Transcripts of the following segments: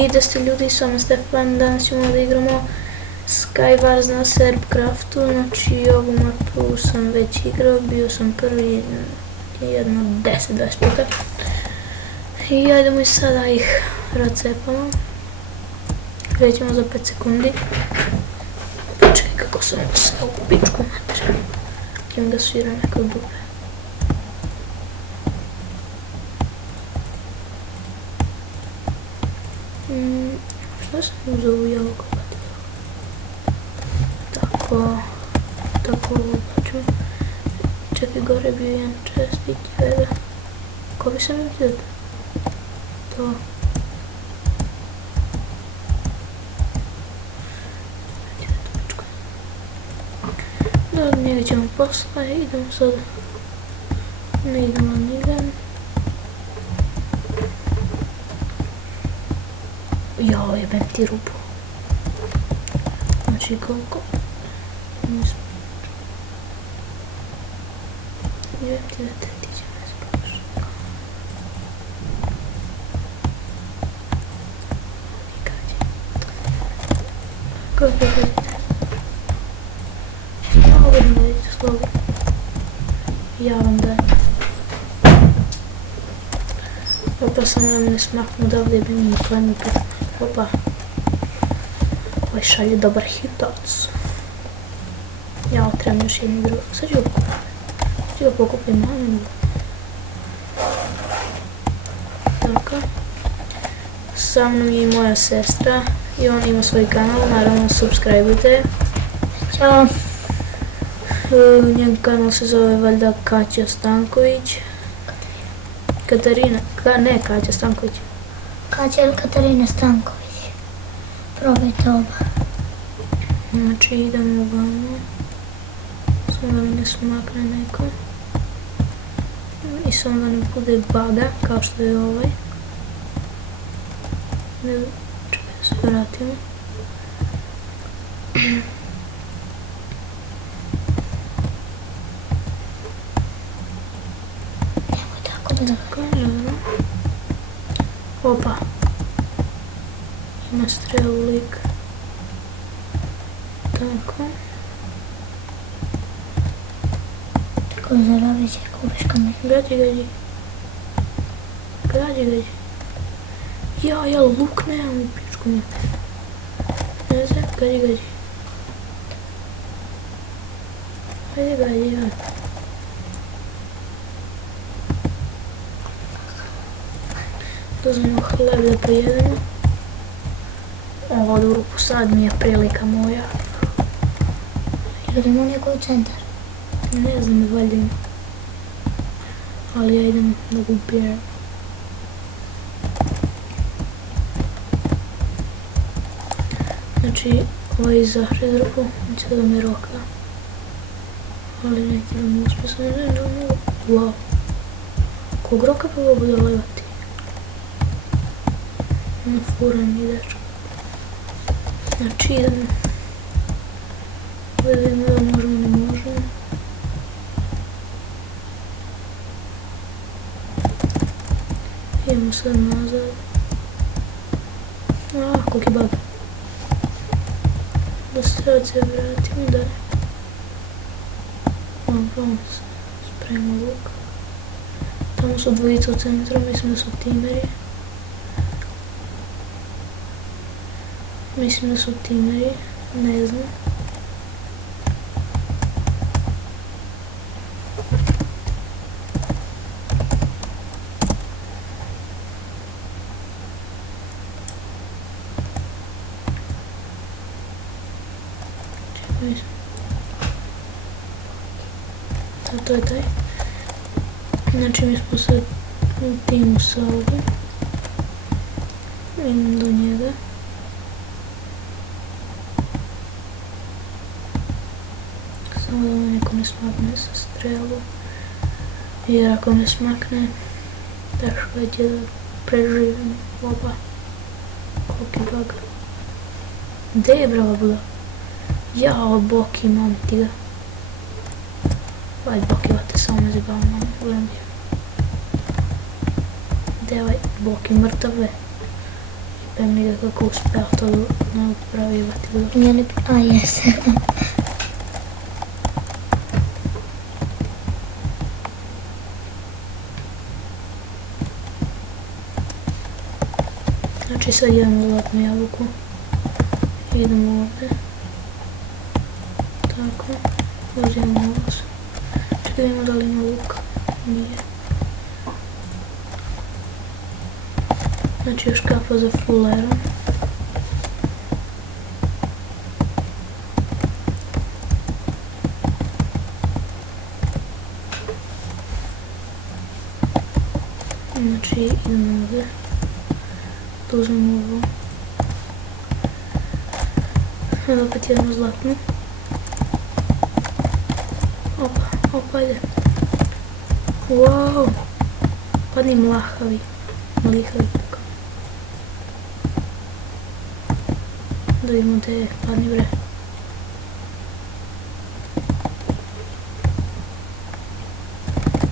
I da ste ljudi, s vama Stefan, danas ćemo da igramo Skywars na Serbcraftu, znači ovu mapu sam već igrao, bio sam prvi jedno 10-20 puta. I ajdemo i sada ih racepamo. Krećemo za 5 sekundi. Čekaj kako sam sa ovu pičku mater. Idem ga svira neko dupe. Što sam uzao u javu kopati? Tako obaču. Čekaj, gore bio jedan čestik, veda. Ko bi sam vidio to? Da, od njega ćemo posla i idemo sad. Ne idemo nigan. Jao, jebem ti rupu. Znači koliko? Nismo. Jebem ti da te ti će me spaš. Nikađe. Kako vidite? Slobodno vidite, slobodno. Ja vam dajem. Opa, samo da mi ne smaknu odavde, bi mi klenu pet. Opa. Ovaj šalje dobar hitac. Ja trebam još jednu igru. Sad ću ga pokupiti. Sad ću ga pokupiti malo. Tako. Sa mnom je i moja sestra. I ona ima svoj kanal. Naravno, subscribe-ujte. Ćao. Njen kanal se zove valjda Kaća Stanković. Katarina. Ne, Kaća Stanković. Kaća ili Katarina Stanković. Probajte oba. Znači idemo ovamo. Samo da mi ne smakne neko. I samo da ne bude baga kao što je ovaj. Čekaj da se vratimo. Nemoj tako da Dobro. Opa. Ima strelu lik. Tako. tako zaravit će kubiška me. Gađi. Ja luk nemam u pičku mi. Ne znam, gađi. Ajde gađi, ja. Uzmemo hleb da pojedemo. Ovo u ruku sad mi je prilika moja. Idemo neko u centar. Ne znam, valjda ima. Ali ja idem da ga ubiram. Znači, ovaj zahred ruku, on će da me roka. Ali neki da mu uspio sam, ne mogu. Wow. Kog roka pa ovo bude levati? Ono furan mi dečka. Znači idemo. Vidimo da možemo, ne možemo. Idemo sad nazad. Koliki bug. Da sad se vratimo dalje. Ovo spremimo luk. Tamo su dvojica u centru, mislim da su timeri. Ne znam. To je taj. Znači mi smo sad u timu sa ovdje. Idem do njega. Samo da me neko ne smakne sa strelom. Jer ako ne smakne, teško je da preživim. Opa. Koliki bug. Gdje je brava buda? Jao, Boki, mam ti ga. Ajde, Boki, ovate samo me zibam, mam, uradim. Gdje je ovaj Boki mrtav, ve? Pem ga kako uspeo to da napravi vatilo. Ja ne... A, jes. Znači sad idemo zlatnu jabuku. Idemo ovdje. Tako. Uzimamo ovo. Čekaj vidimo da li ima luk. Nije. Znači još kapa za fullerom. Znači idemo ovdje. Da uzmemo ovo. Sada opet jednu zlatnu. Opa, ajde. Wow! Padni mlihavi. Da vidimo gdje je, padni bre.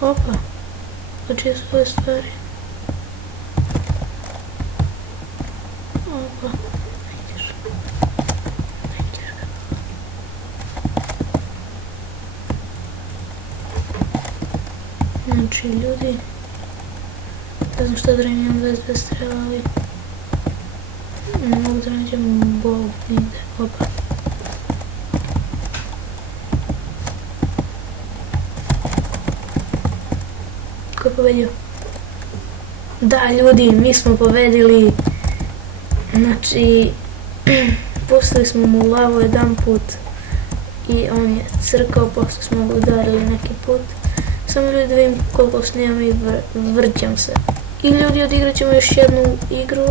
Opa! Pa čije su ove stvari? Opa, vidiš ga. Znači ljudi, ne znam šta da radim bez strela, ali ne mogu da nađem bol nigde. Opa. Ko je pobedio? Da ljudi, mi smo pobedili. Znači, pustili smo mu lavu jedan put i on je crkao, posle smo ga udarili neki put. Samo ljudi da vidim koliko snimam i vrćam se. I ljudi, odigrat ćemo još jednu igru.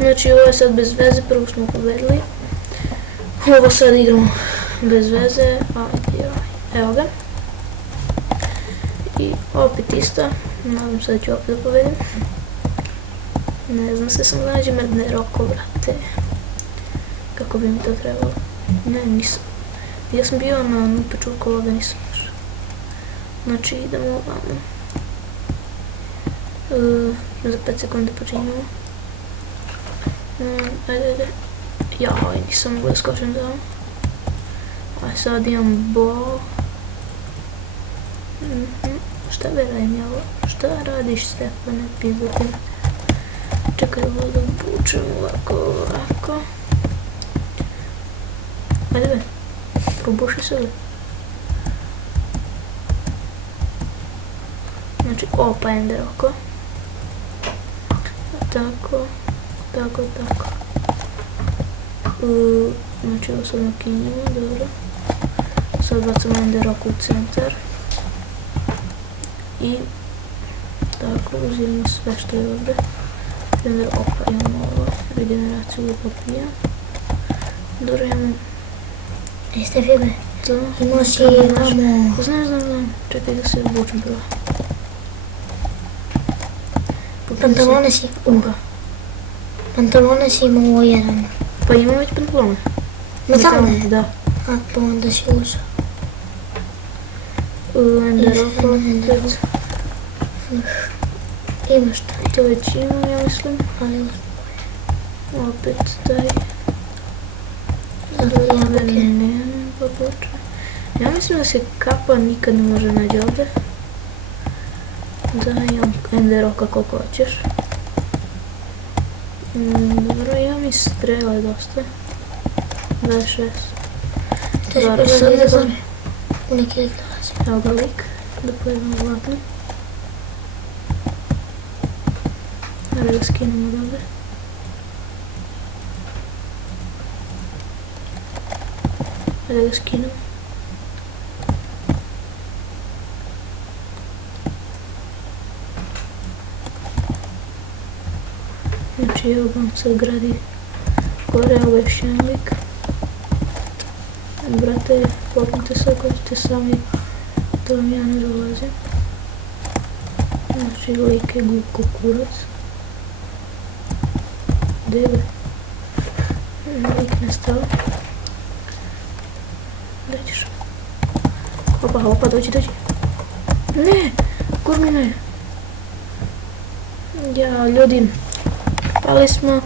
Znači ovo je sad bez veze, prvo smo pobedili. Ovo sad igramo bez veze, evo ga. I opet isto, nadam se da ću opet da pobedim. Ne znam se, samo da nađem jedne roko, brate. Kako bi mi to trebalo? Ne, nisam. Ja sam bio na nupiču kolo da nisam još. Znači idemo ovamo. Za 5 sekundi počinjemo. Ajde. Jao, nisam mogu da skočim za ovo. A sad imam bol. Šta da radim ja ovo? Šta radiš, Stefane, pizdotina? Čekaj, ovo da bučem ovako. Ajde be, probuši se. Znači, opa, ender oko. Tako. Znači, ovo sad nakinjamo, dobro. Sad bacamo ender oko u centar. I tako, uzimamo sve što je ovdje. Ender opa, imamo ovo, regeneraciju papija. Dobro, imamo... Jeste fibre? Imao si vamo... Znam. Čekaj da se obučem prvo. Pantalone si... Pantalone si imao ovo jedan. Pa imam već pantalone. Metalne? Da. A, pa onda si uzao. Ender opa, opet. Imaš taj. To već imam, ja mislim. Ali Opet taj. Nemam papuča. Ja mislim da se kapa nikad ne može naći ovdje. Da, imam ender oka koliko hoćeš. Dobro, imam i strele dosta. 26. Dobro, sad ne znam. U neki lik dolazi. Evo ga lik, da pojedemo zlatno. Ajde ga skinemo odavde. Ajde ga skinemo. Znači evo ga, on sad gradi gore, evo ga još jedan lik. Brate, popnite se ako ćete sami, da vam ja ne dolazim. Znači lik je glup kukurac. Gdje je? Lik nestao. Gdje ćeš? Opa, dođi. Ne, kurmine. Ja, ljudi, spali smo.